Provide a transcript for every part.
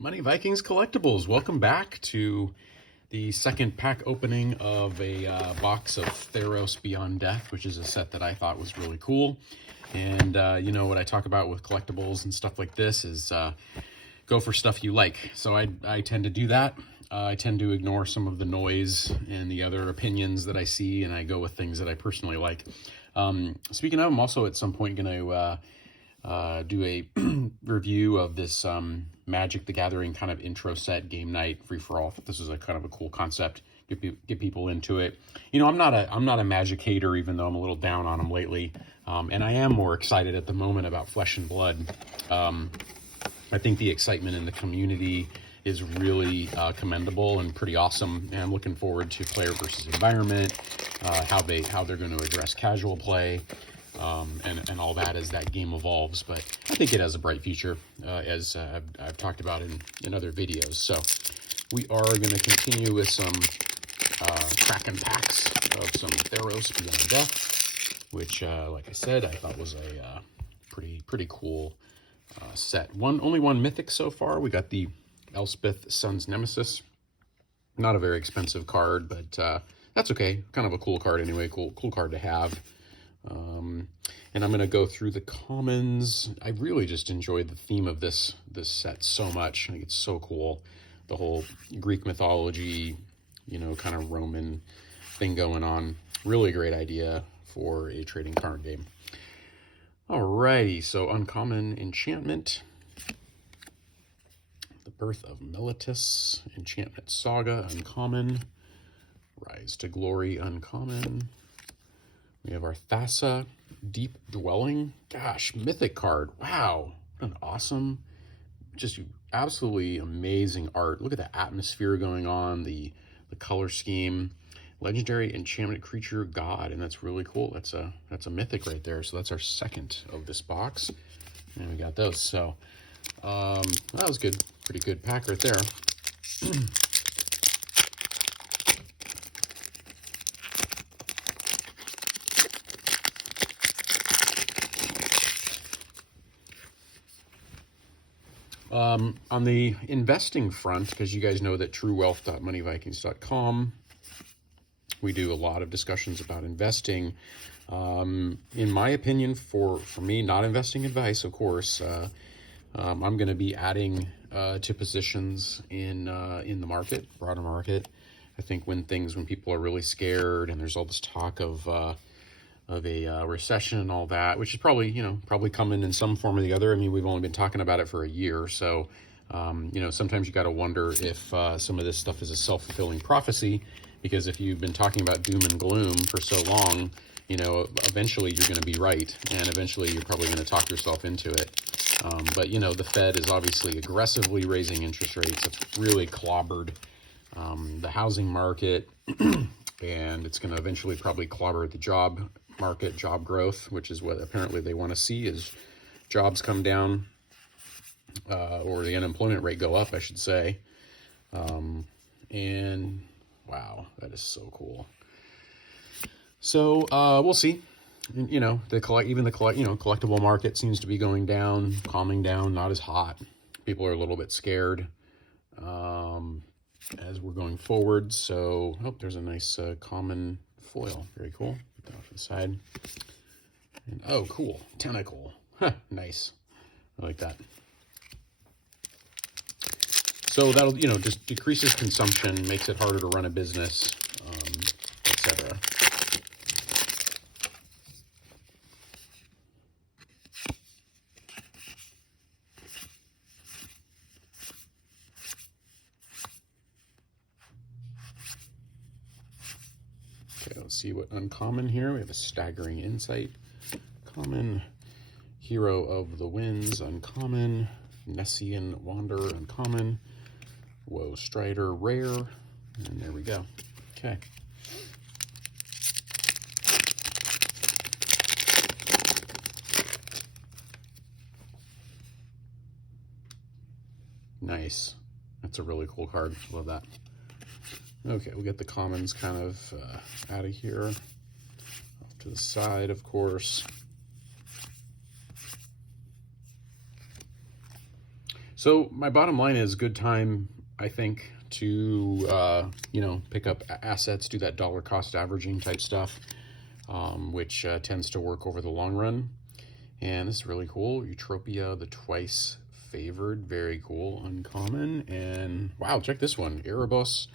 Money Vikings Collectibles, welcome back to the second pack opening of a box of Theros Beyond Death, which is a set that I thought was really cool. And you know what I talk about with collectibles and stuff like this is go for stuff you like. So I tend to do that. I tend to ignore some of the noise and the other opinions that I see, and I go with things that I personally like. Speaking of, I'm also at some point going to do a review of this Magic the Gathering kind of intro set game night free-for-all. This is a kind of a cool concept. Get people into it. You know, I'm not a Magic hater, even though I'm a little down on them lately. And I am more excited at the moment about Flesh and Blood. I think the excitement in the community is really commendable and pretty awesome. And I'm looking forward to player versus environment, how they're going to address casual play. And all that as that game evolves, but I think it has a bright future, as I've talked about in other videos. So we are going to continue with some crackin packs of some Theros Beyond Death, which, like I said, I thought was a pretty cool set. Only one mythic so far. We got the Elspeth Sun's Nemesis. Not a very expensive card, but that's okay. Kind of a cool card anyway. Cool card to have. And I'm going to go through the commons. I really just enjoyed the theme of this set so much. I think it's so cool. The whole Greek mythology, you know, kind of Roman thing going on. Really great idea for a trading card game. Alrighty, so uncommon enchantment. The Birth of Meletis, Enchantment Saga, uncommon. Rise to Glory, uncommon. We have our Thassa, Deep Dwelling. Gosh, mythic card. Wow, what an awesome, just absolutely amazing art. Look at the atmosphere going on, the color scheme. Legendary enchantment creature god, and that's really cool. That's a mythic right there. So that's our second of this box, and we got those. So that was good, pretty good pack right there. On the investing front, because you guys know that truewealth.moneyvikings.com, we do a lot of discussions about investing. In my opinion, for me, not investing advice, of course, I'm going to be adding to positions in the market, broader market. I think when people are really scared and there's all this talk of a recession and all that, which is probably coming in some form or the other. I mean, we've only been talking about it for a year, so you know, sometimes you got to wonder if some of this stuff is a self-fulfilling prophecy, because if you've been talking about doom and gloom for so long, you know, eventually you're going to be right, and eventually you're probably going to talk yourself into it. But you know, the Fed is obviously aggressively raising interest rates. It's really clobbered the housing market, and it's going to eventually probably clobber the job market, job growth, which is what apparently they want to see, is jobs come down, or the unemployment rate go up, I should say. And wow, that is so cool. So we'll see. You know, collectible market seems to be going down, calming down, not as hot. People are a little bit scared as we're going forward. So, oh, there's a nice common foil. Very cool. Put that off to the side. And, oh, cool. Tentacle. Huh, nice. I like that. So that'll, you know, just decreases consumption, makes it harder to run a business, etc. Okay, let's see what uncommon here. We have a Staggering Insight, common. Hero of the Winds, uncommon. Nessian Wanderer, uncommon. Woe Strider, rare. And there we go. Okay. Nice. That's a really cool card. Love that. Okay, we'll get the commons kind of out of here. Off to the side, of course. So my bottom line is good time, I think, to, you know, pick up assets, do that dollar cost averaging type stuff, which tends to work over the long run. And this is really cool. Eutropia, the twice favored, very cool, uncommon. And wow, check this one. Erebos,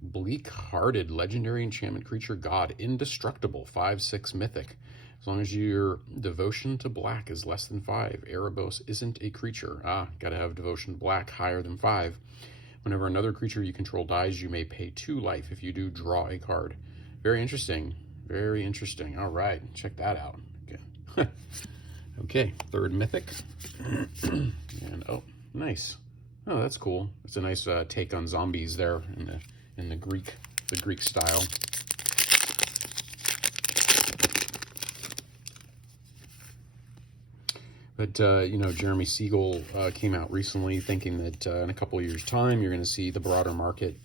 bleak-hearted, legendary enchantment creature, god, indestructible, 5/6 mythic. As long as your devotion to black is less than 5, Erebos isn't a creature. Gotta have devotion to black higher than 5. Whenever another creature you control dies, you may pay 2 life. If you do, draw a card. Very interesting. Very interesting. All right, check that out. Okay. Okay, third mythic. And oh, nice. Oh, that's cool. It's a nice take on zombies there in the Greek style. But you know, Jeremy Siegel came out recently thinking that in a couple of years' time, you're going to see the broader market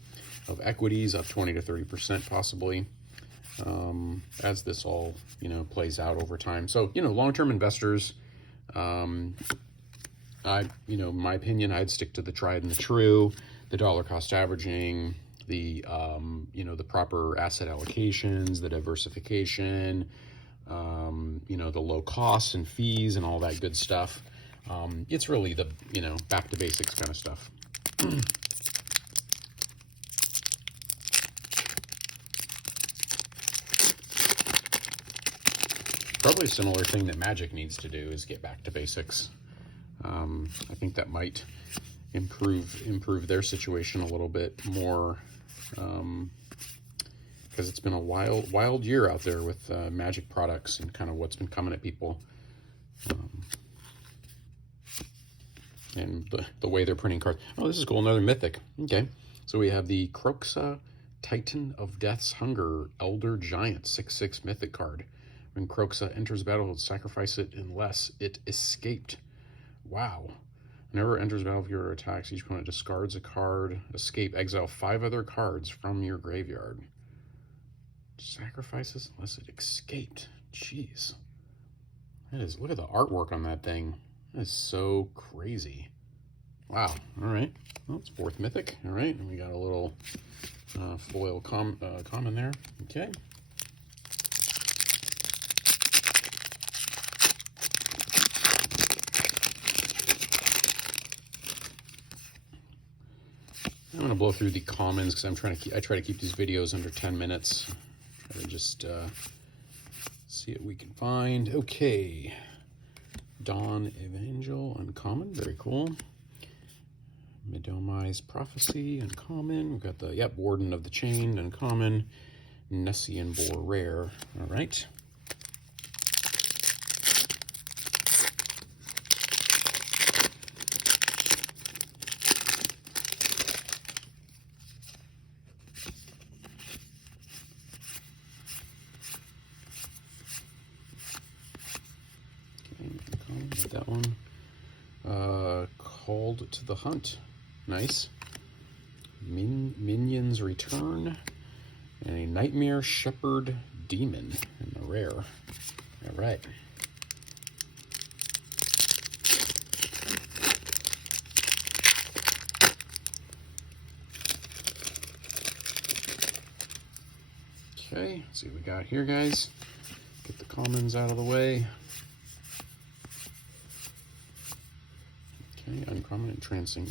of equities up 20 to 30% possibly. As this all, you know, plays out over time. So, you know, long-term investors, you know, my opinion, I'd stick to the tried and the true, the dollar cost averaging, the, you know, the proper asset allocations, the diversification, you know, the low costs and fees and all that good stuff. It's really the, you know, back to basics kind of stuff. Probably a similar thing that Magic needs to do is get back to basics. I think that might improve their situation a little bit more, because it's been a wild year out there with Magic products and kind of what's been coming at people, and the way they're printing cards. Oh, this is cool, another mythic. Okay, so we have the Croxa, Titan of Death's Hunger, Elder Giant, 6/6 mythic card. When Croxa enters battle, sacrifice it unless it escaped. Wow. Whenever it enters battle, if your attacks, each opponent discards a card. Escape, exile 5 other cards from your graveyard. Sacrifices unless it escaped. Jeez. That is, look at the artwork on that thing. That is so crazy. Wow. All right. Well, it's 4th mythic. All right. And we got a little foil common there. Okay. I'm going to blow through the commons because I try to keep these videos under 10 minutes. Try to just see what we can find. Okay. Dawn Evangel, uncommon, very cool. Midomai's Prophecy, uncommon. We've got the, Warden of the Chain, uncommon. Nessian Boar, rare. All right. That one. Called to the Hunt. Nice. Minions Return. And a Nightmare Shepherd Demon in the rare. All right. Okay, let's see what we got here, guys. Get the commons out of the way. Uncommon, Entrancing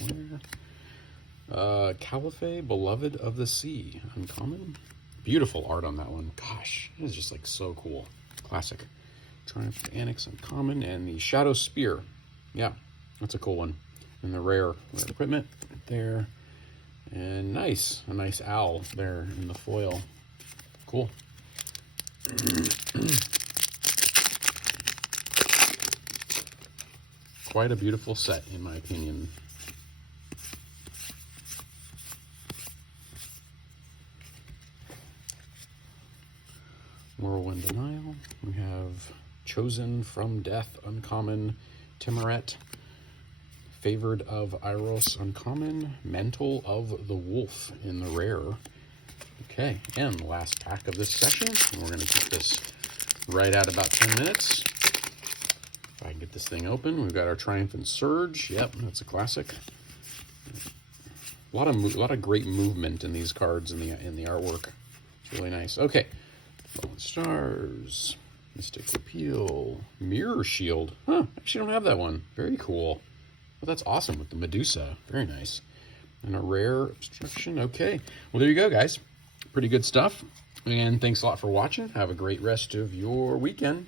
Rare. Caliphate, Beloved of the Sea, uncommon. Beautiful art on that one. Gosh, it is just like so cool. Classic. Triumph of Annex, uncommon. And the Shadow Spear. Yeah, that's a cool one. And the rare equipment right there. And nice, a nice owl there in the foil. Cool. Quite a beautiful set, in my opinion. Whirlwind Denial. We have Chosen from Death, uncommon. Timoret. Favored of Iros, uncommon. Mantle of the Wolf in the rare. Okay, and the last pack of this session. And we're going to keep this right at about 10 minutes. If I can and get this thing open. We've got our Triumphant Surge. Yep, that's a classic. A lot of great movement in these cards in the artwork. It's really nice. Okay, Fallen Stars, Mystic Appeal, Mirror Shield. Huh, actually don't have that one. Very cool. Well, that's awesome with the Medusa. Very nice. And a rare Obstruction. Okay, well there you go, guys. Pretty good stuff. And thanks a lot for watching. Have a great rest of your weekend.